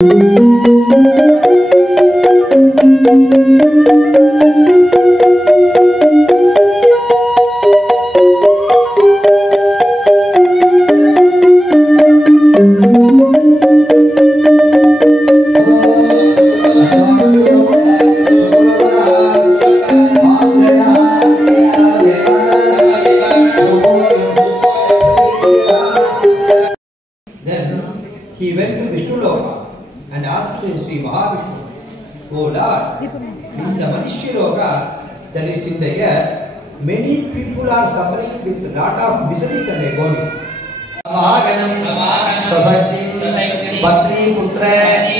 He went to Vishnu Loka and asked Sri Mahavishnu, "Oh Lord, in the Manishya Loka, that is in the air, many people are suffering with lot of miseries and agonies. Samaganam, Sasakti, Patri Putra,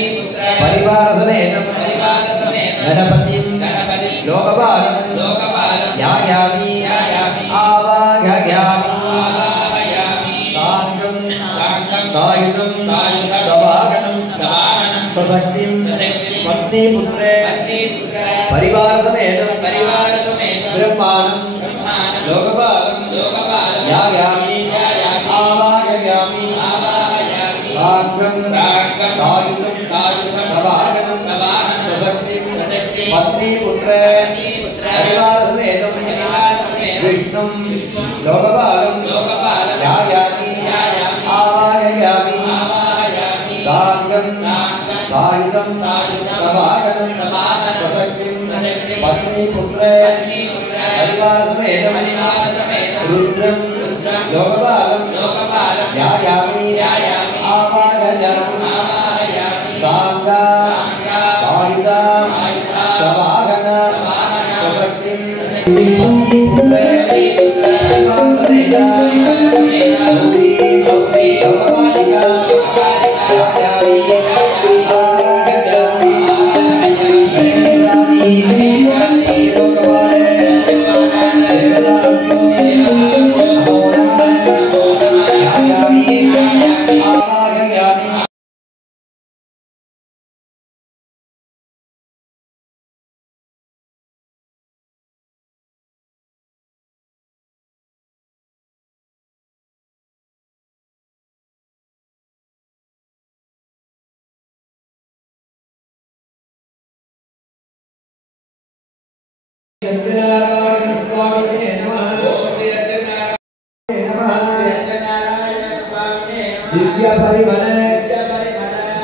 Parivara Sametam, Ganapatim, Lokapalam, Yayami, Avagayami, Sayudam, Savaganam, Sasaktim, Patni Putre, Parivara Sametam, Brahmanam, Lokapalam, Yayami, Avagayami, Sangam, Sayudam, Savaganam, Sasaktim, Patni Putre, Parivara Sametam, Vishnum, Lokapalam, Yayami, Avagayami, Sangam, Sayudam, Savaganam, Sasaktim, Patni Putra, Parivara Sametam, Rudram, Lokapalam, Yayami, Avagayami, Sangam, Sayudam, Savaganam, Sasaktim, Patni Putra, Parivara Satyanarayana Swamine Namah. Divya Parivane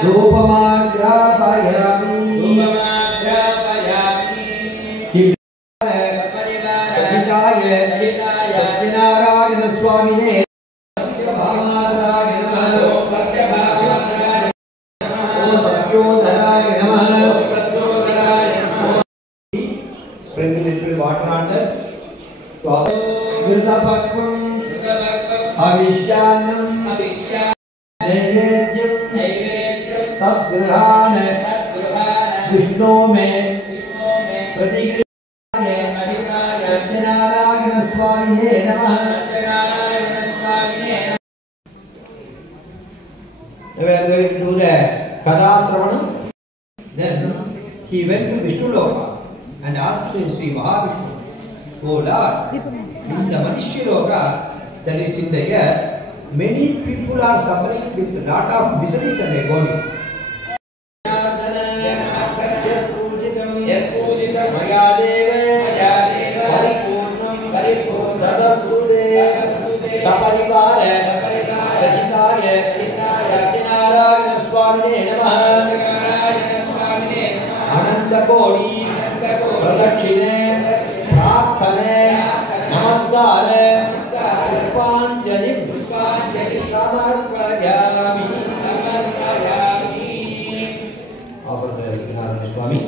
Rupamagrapayami Sakitaye Satyanarayana Swamine sprinkle little water on that. Virnapakvam Avishyanam Naivedyam Tadgrahane Vishnu me Pratikriyaye Satyanarayana Swamine Namah. Now we are going to do the Kadasravanam. Then he went to Vishnu Loka and asked Sri Mahavishnu, "Oh Lord, in the Manishya Loka, that is in the air, many people are suffering with lot of miseries and agonies. Satyanarayana Swamine Namah. Anandakodi Pradakshine Prarthane Namaskare Pushpanjalim Samarpayami. Offer the Satyanarayana Swami.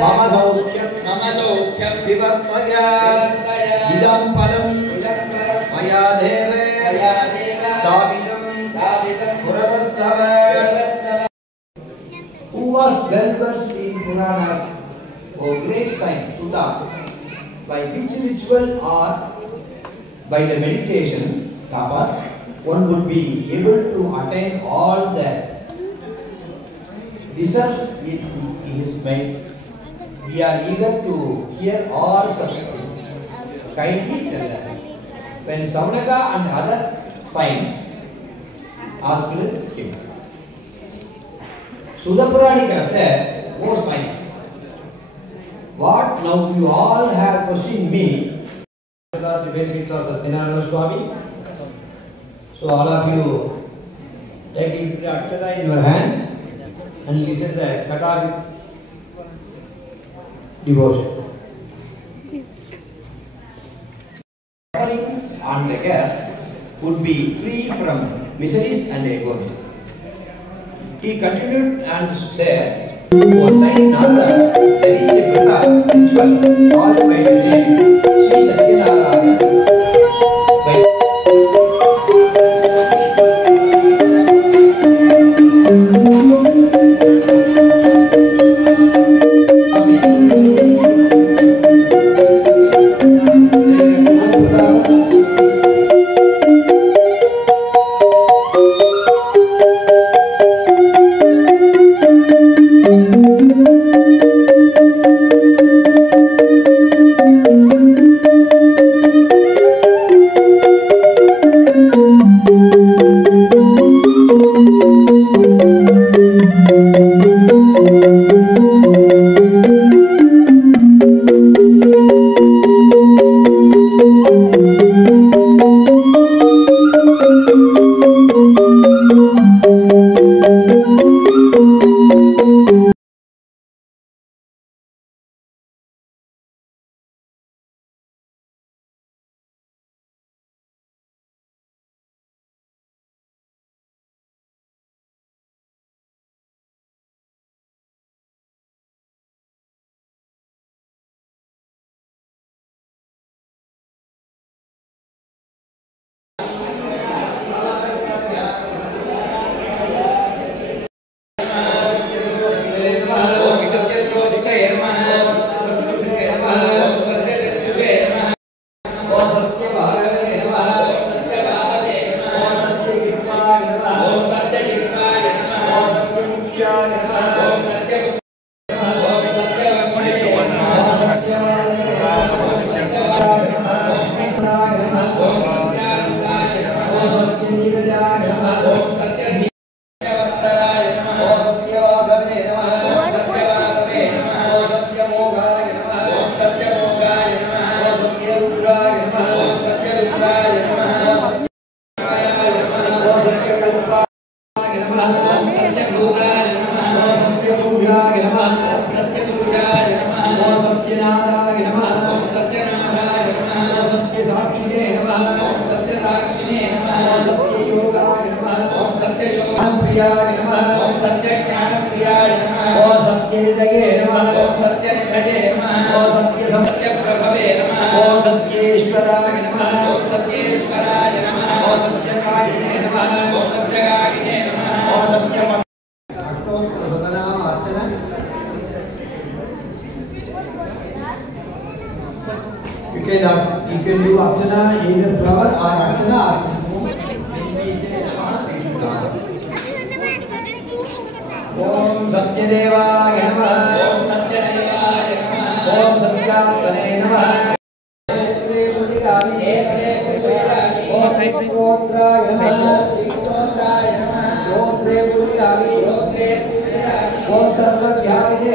Mama Sauchyam Vivarmaya Idam Palam Maya Deve Stavitam Puravastava. Who was well versed in Puranas, or great saint Sudha, by which ritual or by the meditation, tapas, one would be able to attain all the deserves in his mind. We are eager to hear all such things. Kindly tell us, when Saunaka and other saints asked him. Sudapuranika said, "O science, what now you all have questioned me?" The benefits of Satyanarayana Swami. So all of you take the Akshara in your hand and listen the Katha devotion. Suffering on the earth would be free from miseries and agonies. He continued and said, "One time Nanda, there is a Vrata ritual called by the name Sri Satyanarayana. You can do Archana, either flower or Archana or Om Satyadevaya Namah. Om Satyadevaya Namah. Om Satyatane Namah. Om Satyashotraya Namah. Om Sarvavyapine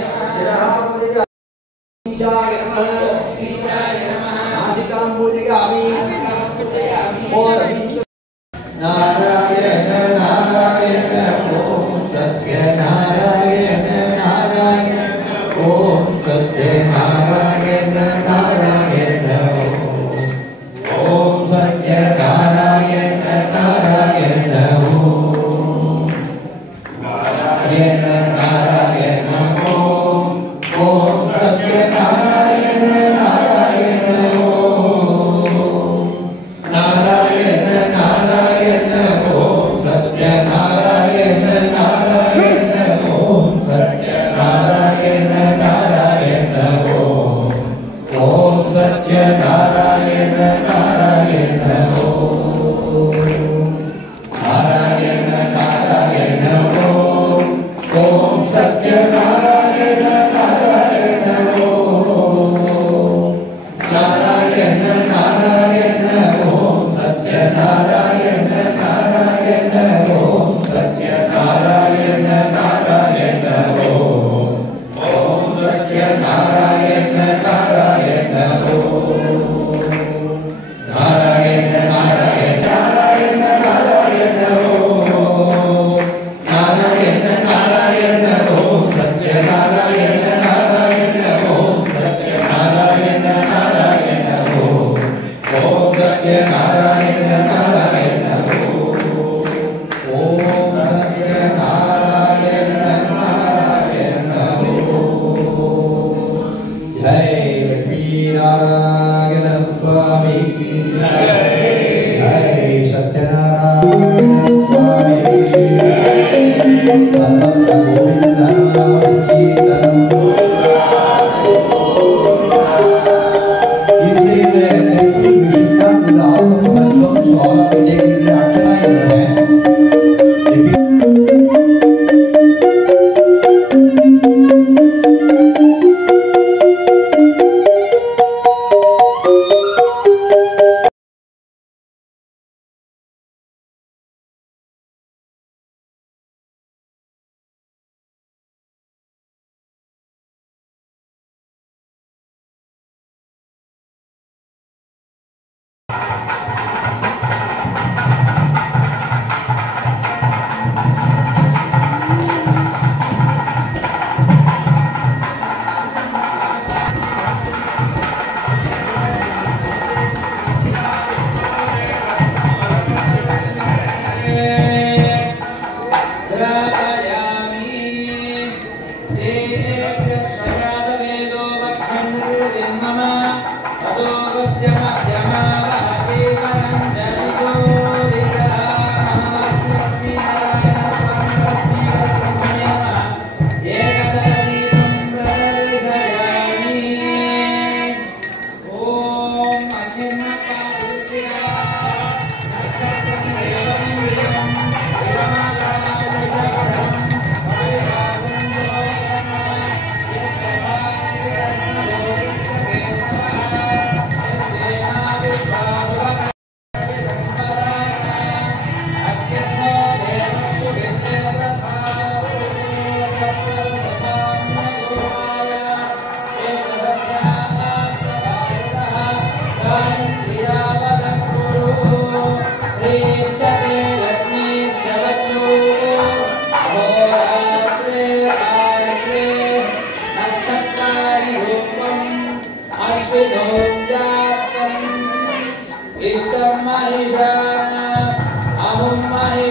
Namah. Shiraham Shishaya Namah. Asikam Pujagami. Om Narayana Narayana Om Satya Narayana Narayana Om Satya Narayana Narayana Om Satya Narayana Narayana Om Narayana Narayana Om Satya Narayana Narayana Om Narayana Narayana Om Satya Narayana Narayana Om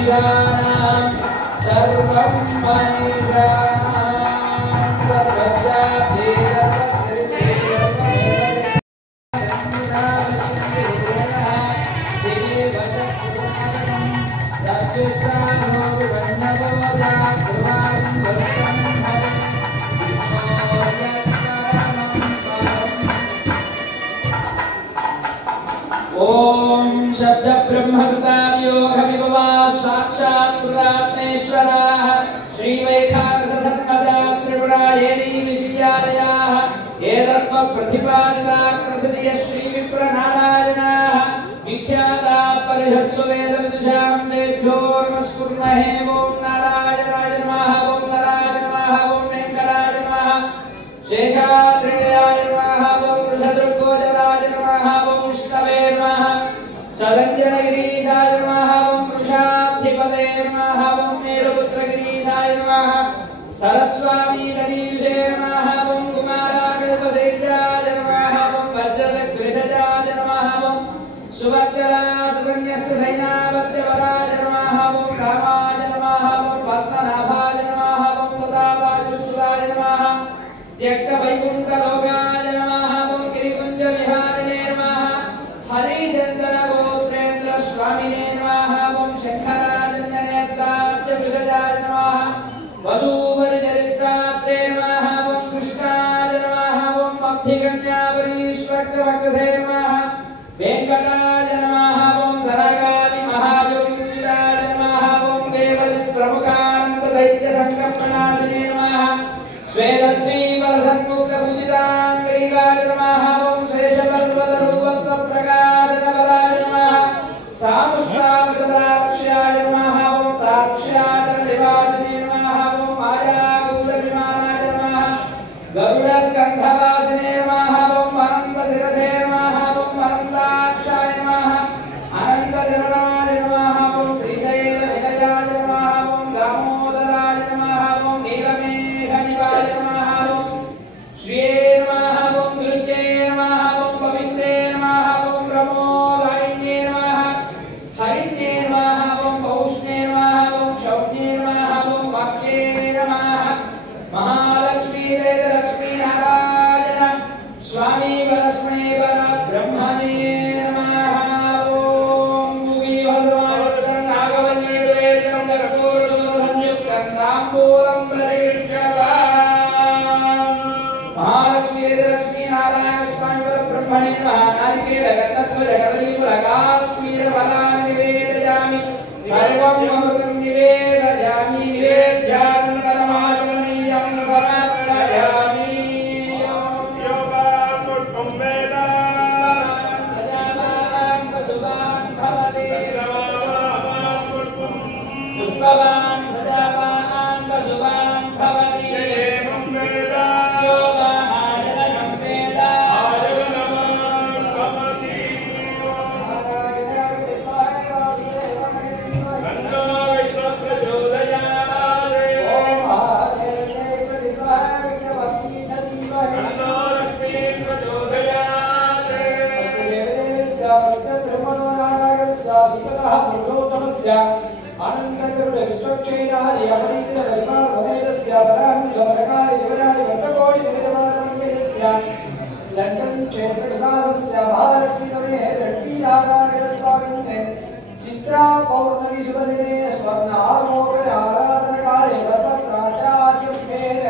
मनीषाणां सर्वं मनीषाणां सर्वस्याप्ति ओम शब्द ब्रह्मकृताव्योगविभवा साक्षात् प्रदात्मेश्वराः श्री वैखानसधर्मशास्त्रपुरायणी विषयालयाः एतत्व प्रतिपादिता कृतिय श्री विप्रनारायणाः विख्याता परिषत्सु वेदविदुषां तेभ्यो नमस्कुर्महे ओम नारायणाय नमः ओम नारायणाय नमः ओम वेंकटाय नमः शेषाद्रियाय नमः ओम वृषदुर्गोचराय नमः ओम विष्णवे नमः सदंजनगिरीशाय नमः ओम वृषाधिपते नमः ओम मेरुपुत्रगिरीशाय नमः सरस्वामी गणेशे नमः ओम कुमाराकल्पसेव्याय नमः ओम वज्रदग्विषजाय नमः ओम सुवज्रलासकन्यस्तसैनावत्यवराय नमः ओम रामाय नमः ओम पद्मनाभाय नमः ओम तदावाजसूराय नमः त्यक्तवैकुण्ठलोकाय नमः ओम गिरिकुञ्जविहारिणे नमः हरिचन्दनगोत्रेन्द्र स्वामिने नमः ओम शङ्खराजन्यनेत्राब्जविषजाय नमः वसूवरिचरित्रात्रे नमः ओम कृष्णाय नमः ओम अब्धिकन्यावरीश्वरवक्षसे नमः वेंकटाय नमः ओम सरगादि महायोगिराय नमः ओम देवजित् प्रमुखानंद दैत्य संकल्पनाशिने नमः श्वेतद्वीपसन्मुक्तभुजिताङ्गैकाय नमः ओम शेषपर्वतरूपप्रकाशनवराय नमः सामुष्टापितदाक्ष्याय नमः ओम ताक्ष्याचलनिवासिने नमः ओम मायागूढविमानाय नमः गरुडस्कन्धवासिने नमः ओम अनन्तशिरसे नमः ओम अनन्ताक्षाय नमः अनन्तजननाय नमः ओम श्रीशैलनिलयाय नमः ओम दामोदराय नमः ओम नीलमेघनिवाय नमः ओम श्रिये नमः ओम दुर्गे नमः ओम पवित्रे नमः ओम प्रमोदायिने नमः हरिण्ये नमः ओम पौष्णे नमः ओम शौन्ये नमः ओम वाक्ये नमः महालक्ष्मी लक्ष्मी नारायण स्वामी परस्मै परब्रह्मणे नमः ओम मुगी भद्रमायुक्तं नागवल्लीरेजं कर्पूरदूरसंयुक्तं ताम्बूलं प्रदिव्यताम् महालक्ष्मी लक्ष्मी नारायण स्वामी परब्रह्मणे नमः नारिकेलगन्धध्वजकदलीफलकाश्मीरफलानि निवेदयामि सर्वं अमृतं निवेदयामि निवेद्यानन्दनमाचमनीयं समर्पयामि पुष्पवान् प्रजावान् पशुवान् भवति योगानायनं वेद आनंदगरुड विश्वक्षेणादि अपरिकृत परिमाण भवेदस्य परांश परकाले जीवनादि वर्तकोटि विविधमान भवेदस्य लंडन क्षेत्र निवासस्य महालक्ष्मी समेत लक्ष्मी नारायण स्वामिने चित्रा पौर्णमी शुभदिने स्वप्न आलोकन आराधन काले सर्वत्राचार्यं वेद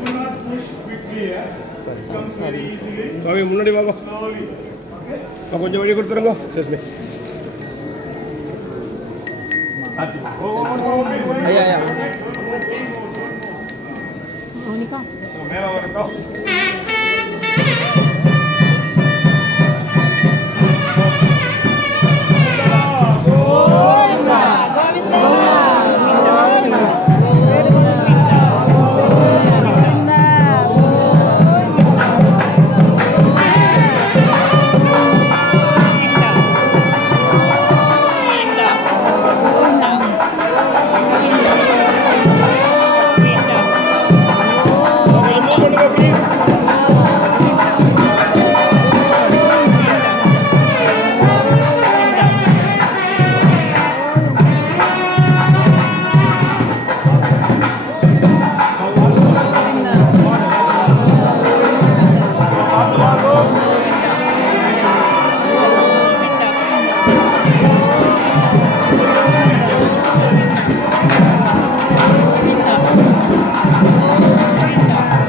not push quickly. It comes very easily. Babi, munadi baba. Slowly. Okay? Konjam vadi kodutrango. Sesme. Ayya. Monica. Mera varto.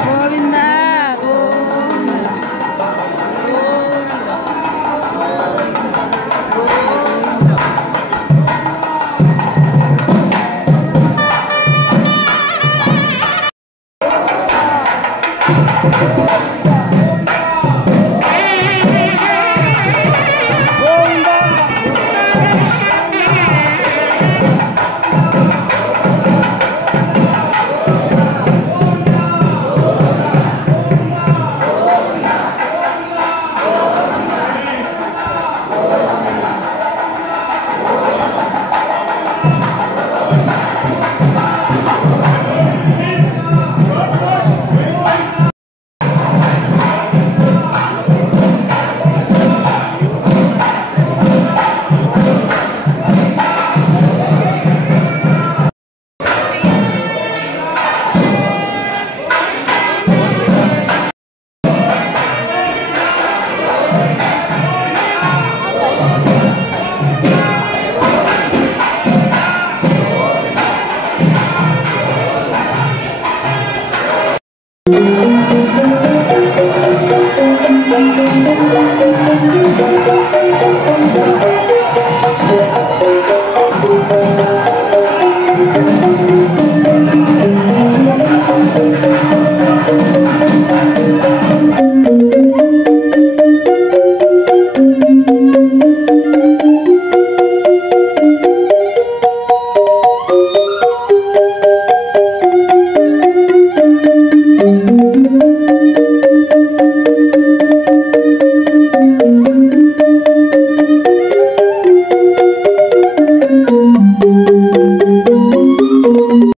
Govinda.